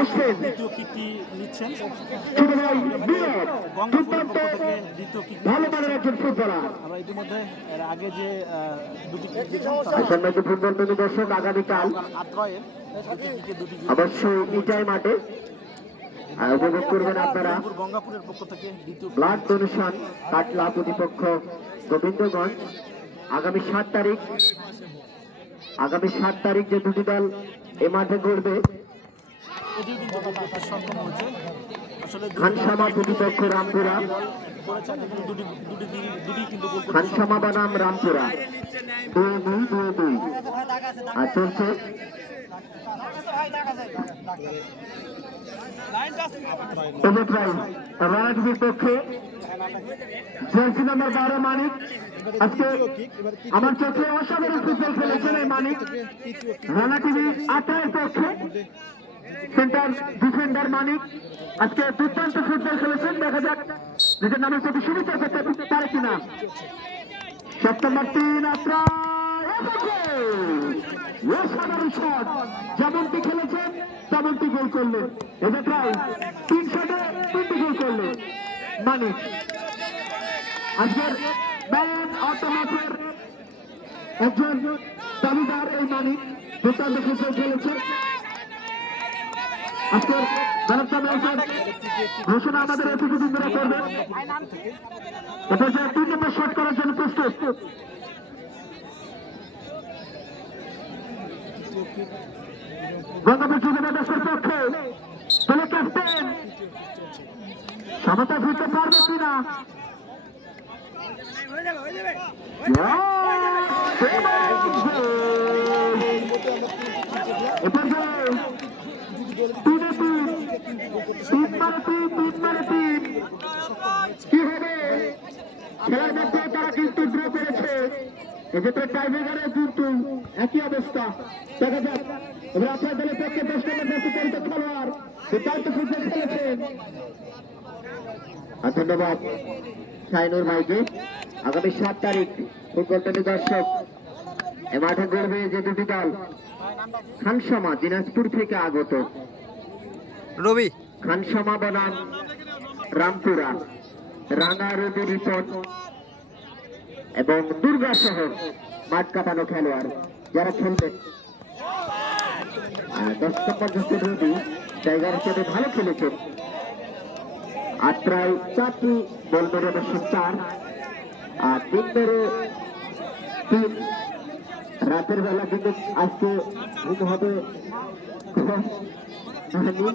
আসবেন দ্বিতীয় কিটটি নিচ্ছেন ছোট ভাই বিনোদ গঙ্গাপুরের পক্ষ থেকে দ্বিতীয় কিট ভালো মানের একজন ফুটবলার। আমরা ইতিমধ্যে এর আগে যে দুটি কিট সম্মানিত ফুটবল প্রেমী দর্শক, আগামীকাল আত্রয়ের দুটি কিটে দুটি অবশ্যই ইটাই মাঠে উপভোগ করবেন আপনারা গঙ্গাপুরের পক্ষ থেকে দ্বিতীয় ব্লাড ডোনেশন কাটলা প্রতিপক্ষ গোবিন্দগঞ্জ। আগামী 7 তারিখ যে দুটি দল এ মাঠে ঘুরবে, এটিও কিন্তু করতে সক্ষম হয়েছে। আসলে খানসামা প্রতিপক্ষ রামপুরা, দুটি কিন্তু গোল করতে খানসামা বনাম রামপুরা 2-2 আর চলছে রানাটিভির পক্ষে জার্সি নাম্বার 12 মানিক। আজকে আমার চোখে অসাধারণ ফুটবল খেলেছেন এই মানিক। রানাটিভি আত্রায়ের পক্ষে সেন্টার ডিফেন্ডার মানিক আজকে দুর্দান্ত ফুটবল খেলেছেন। দেখা যাক নিজের নামের প্রতি সুবিচার করতে পারে কিনা। সেপ্টেম্বর 3 আত্রায় অসাধারণ শট, যেমনটি খেলেছেন তেমনটি গোল করলেন। এটা প্রায় 3 শটে 3টি গোল করলেন মানিক। আজকের ম্যান অফ দ্য ম্যাচের একজন দাবিদার এই মানিক, দুর্দান্ত ফুটবল খেলেছে। আজকের ঘোষণা আমাদের অতিথিবৃন্দরা করবেন। এটা যে 3 নম্বর শট করার জন্য প্রস্তুত। গঙ্গাপুর যুবরাজের পক্ষে দলের ক্যাপ্টেন সমতা ফিরতে পারবে কিনা। কি হবে খেলার মধ্যে তারা কিন্তু ড্র করেছে। এক্ষেত্রে টাইব্রেকারে কিন্তু একই অবস্থা। দেখা যাক এবার আপনার দলের পক্ষে 10 নম্বর ব্যক্তিচালিত খেলোয়াড় দুর্দান্ত ফুটবল খেলেছেন। ধন্যবাদ শাহিনুর ভাইকে। আগামী 7 তারিখ ফুটবল প্রেমী দর্শক এ মাঠে গড়বে যে দুটি দল, খানসামা দিনাজপুর থেকে আগত রবি খানসামা বনাম রামপুরা, রাঙারুটি রিপন এবং দুর্গা শহর মাঠ কাঁপানো খেলোয়াড় যারা খেলবেন। 10 নম্বর যুক্ত রবি জায়গার হিসেবে ভালো খেলেছেন। আত্রায় 4টি বল মেরে অবশ্য 4 আর 3 মেরে 3। রাতের বেলা কিন্তু আজকে নিন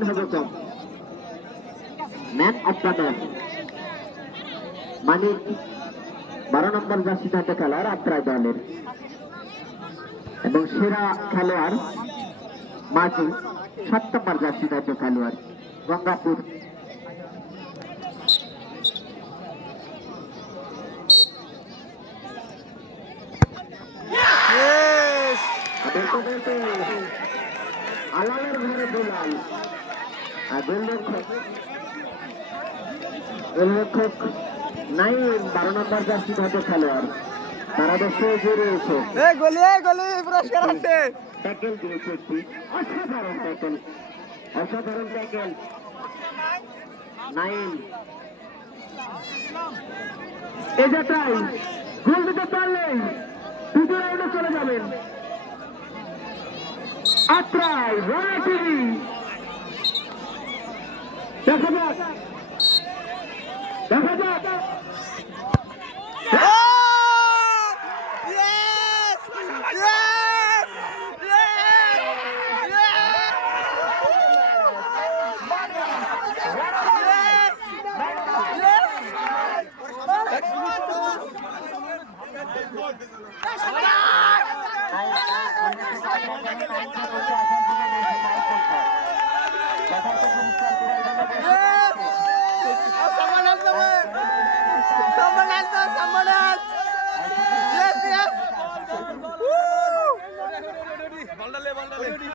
হবে কম। Man of the match Manik 12 number jersey ধারী খেলোয়াড় আত্রাই দলের, এবং সেরা খেলোয়াড় মাঝি 7 নম্বর জার্সি ধারী খেলোয়াড় গঙ্গাপুর। আলালের ঘরে দুলাল আর গোলরক্ষক নাই 12 নম্বর জার্সি ধারী খেলোয়াড়। তারা দেশে এগিয়ে রয়েছে। ট্যাকেল দিয়েছে একটি অসাধারণ ট্যাকেল নাইম। এ যাত্রায় গোল দিতে পারলেন 2 রাউন্ডে চলে যাবেন। আত্রাই রানাটিভি দেখা যাক Yes!